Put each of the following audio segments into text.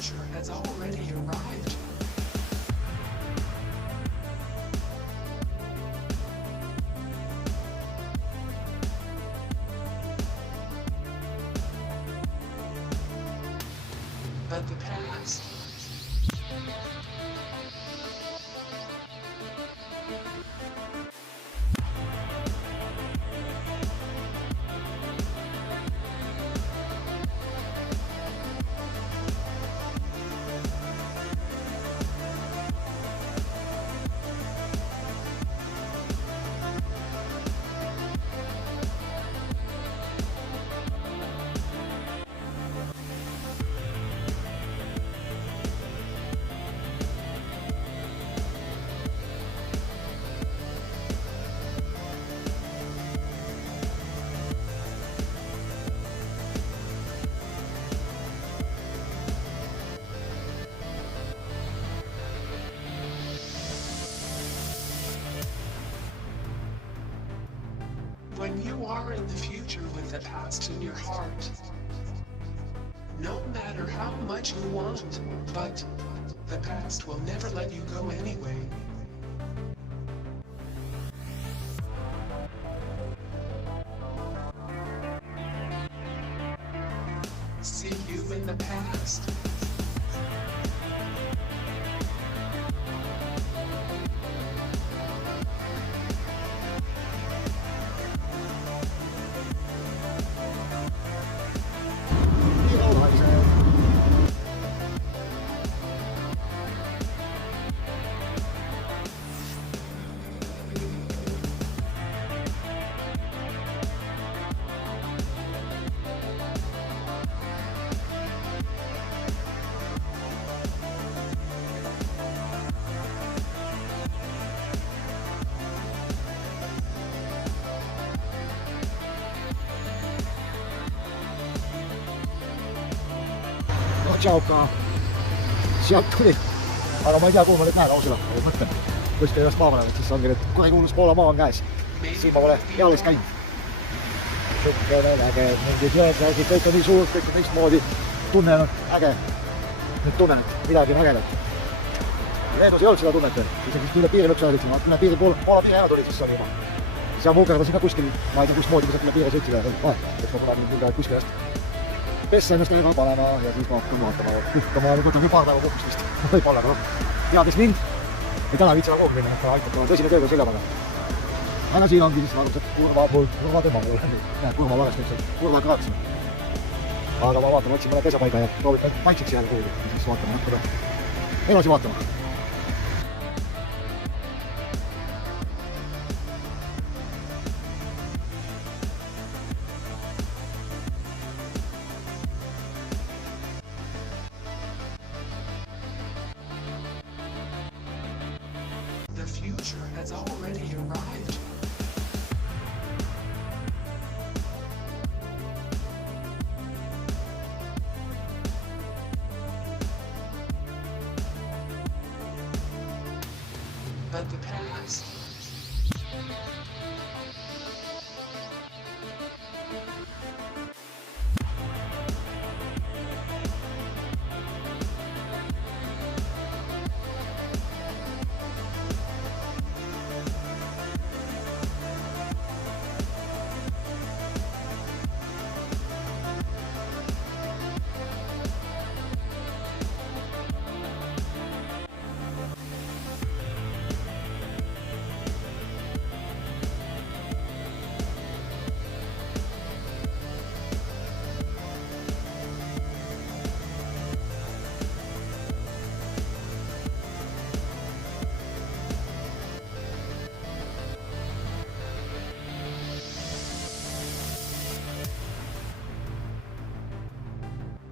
future has already arrived. But the past, when you are in the future with the past in your heart, no matter how much you want, but the past will never let you go anyway. See you in the past. Tšaukaa. Sealt tuli. Aga ma ei tea, kuhu ma nüüd lähen ausõna. Ma mõtlen, kuskil ennast maavana, et siis ongi nüüd kurikuulus Poola maa on käes. Siin ma pole eales käinud. Sukene äge, mingid jõed, kõik on nii suurt, kõik on teistmoodi. Tunne on äge. Nüüd tunnen, et midagi on ägedat. Leedus ei olnud seda tunnet veel. Isegi üle piiri lõks ajalitsema. Üle piiri Poola piiri ära tuli, siis on juba. Siis on vuukerdasin ka kuskil, ma ei tea, kustmoodi ma saab üle piiri sõitsida. Et ma tulen nüüd kuskil ennast pessa ennast ära panema ja siis ma hakkan vaatama. Ma võtan küll paar päeva puhkust vist. Võib-olla, aga teades mind. Ei täna viitsema kogu minna, et aitab, tõsine töö selja taga. Aga siin ongi siis arvused kurva tema mul. Näed, kurva varest üldse. Kurva kraaks. Aga ma vaatan, otsin mõne pesapaiga ja proovin vaikseks jääda kuhugi. Siis vaatame natuke. Edasi vaatama. The future has already arrived. But the past,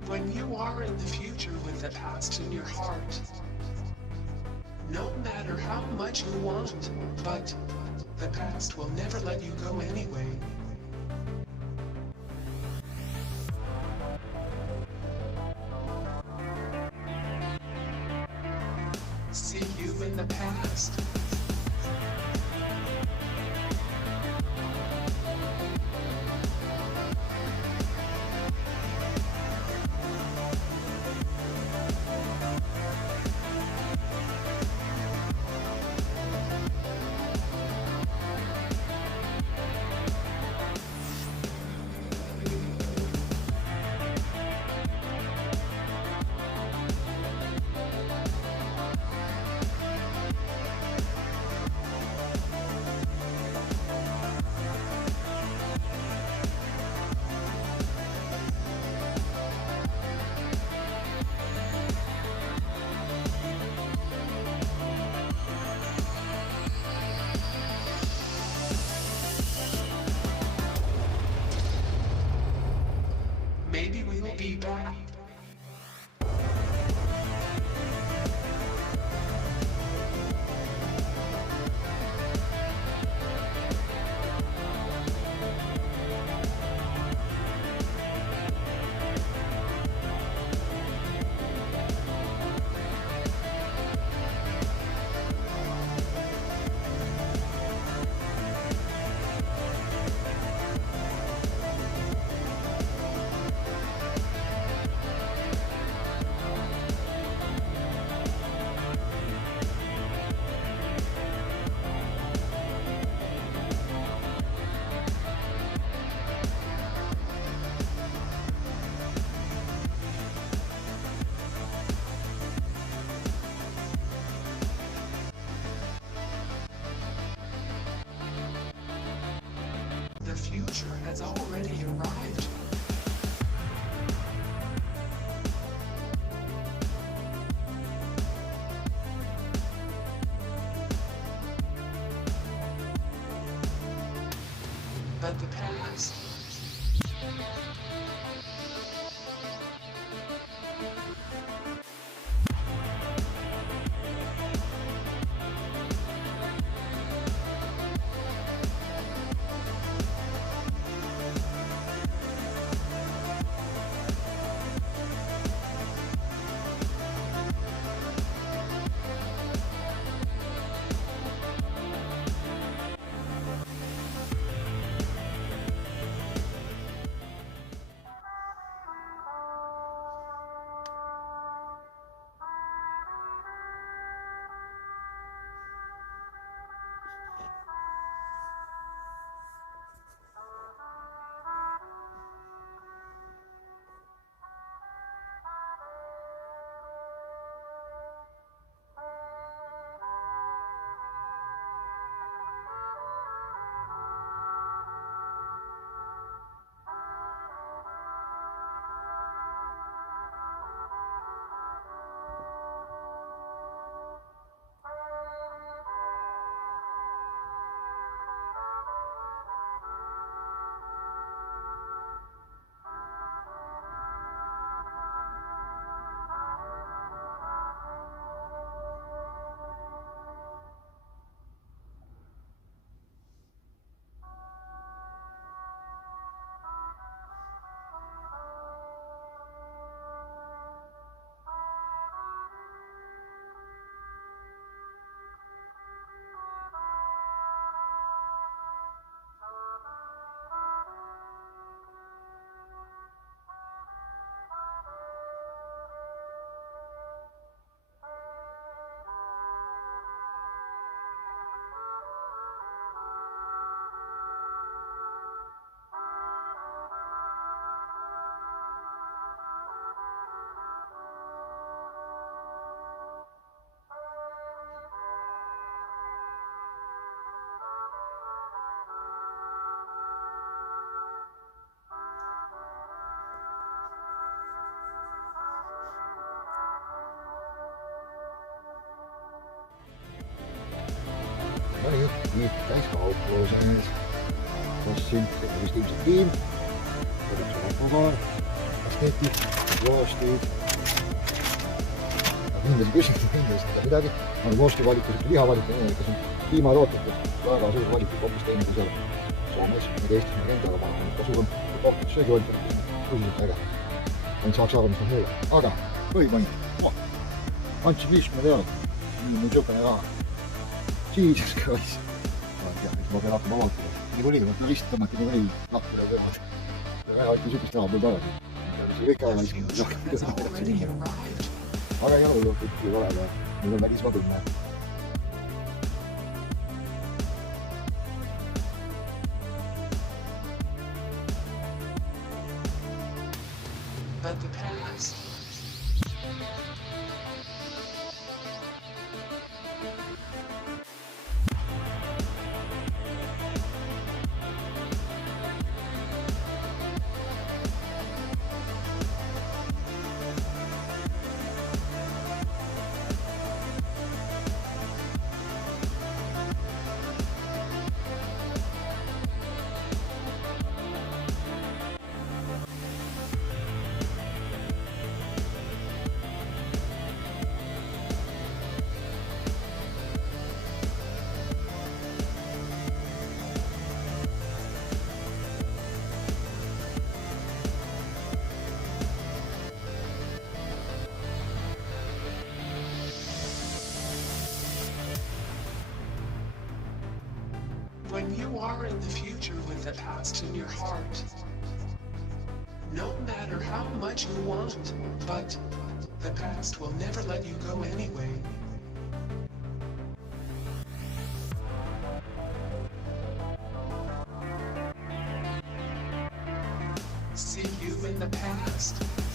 when you are in the future with the past in your heart, no matter how much you want, but the past will never let you go anyway. See you in the past. future has already arrived. But the past No niin, nyt täiskauppoiseen. Tossin, terveys tiim. Tervetuloa mukaan. Pasteetti, juostit. Hindasin kysytin hindasta midagi. Ma olen Moski valitud, lihavalikud, kes on piimarooted. Väga suur valikud, hoopis teine kui seal Soomes. Need Eestis on rendaga pannud ka suurem. Hoopis söögi valitud, tõsiselt äge. Ainult saaks aru, mis on mulle. Aga põhipoint. Andsin 50 eurot. Nüüd jõukane raha. Jesus Christ. Ma ei tea, miks ma pean hakkama avaldama. Niikuinii, ma pean lihtsalt tõmmati niikuinii lahti üle kõrvad. Ja väga ikka sükist raha peal tagasi. See kõik ära laiskama. Aga ei ole hullu, kõik ei ole, aga mul on välismaa tunne. But the past when you are in the future with the past in your heart, no matter how much you want, but the past will never let you go anyway. See you in the past.